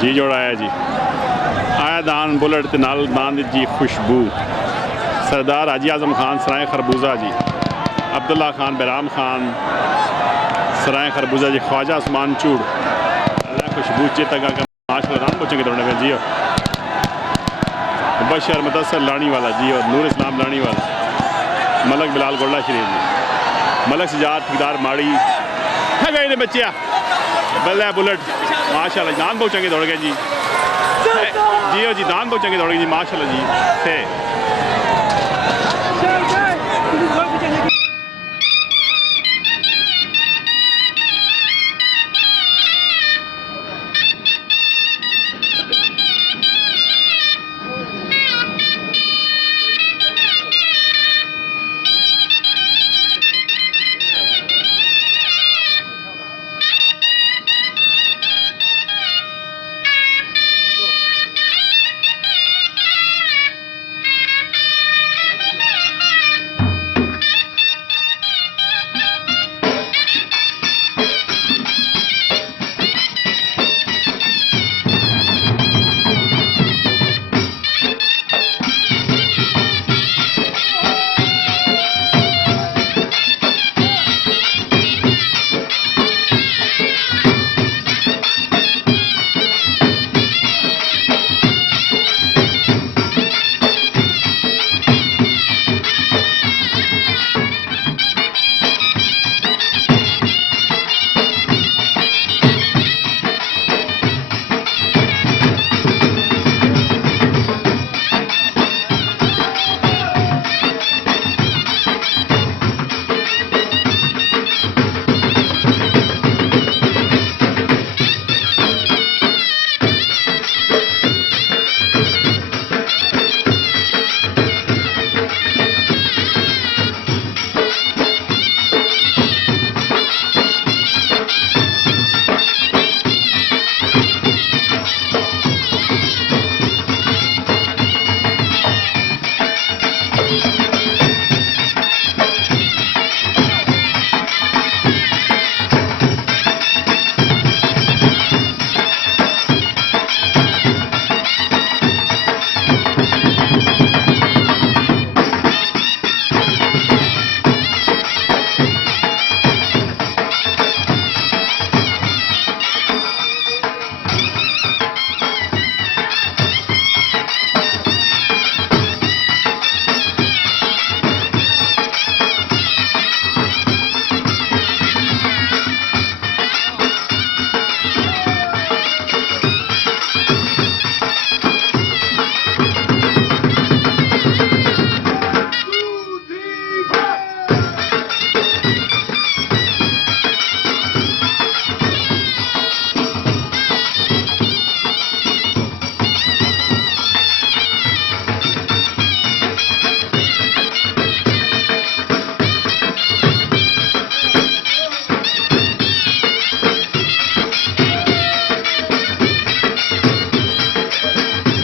जी जोड़ा आया जी, आया दान बुलेट ते नाल दान दी जी खुशबू। सरदार हाजी आज़म खान सराय खरबूजा जी, अब्दुल्ला खान बैराम खान सराय खरबूजा जी, ख्वाजा उस्मान चूड़ अल्लाह खुशबू चेता का माशाल्लाह दान बच्चों के दौड़ने में जी, बशर मुदस्सर लानी वाला जी, और नूर इस्लाम लानी वाला, मलक बिलाल गोल्ला शरीफ जी, मलक सजाद ठेकेदार माड़ी है गए ने बच्चिया बल्ले बुलेट माशाल्लाह दान बहुत चंगे दौड़ गए जी, जी दान बहुत चंगे दौड़ गए जी माशाल्लाह जी थे।